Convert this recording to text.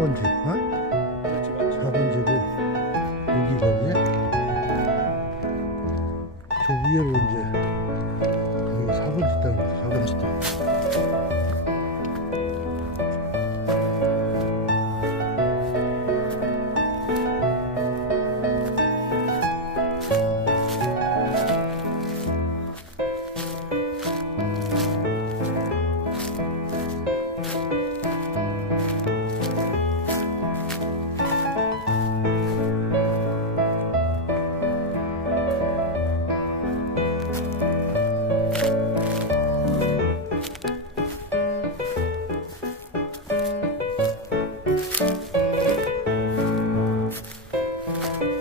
4번 지 어? 4번 지구 여기 거기에 저 위에로 이제 그 4번 짓다는 거 4번 짓다 you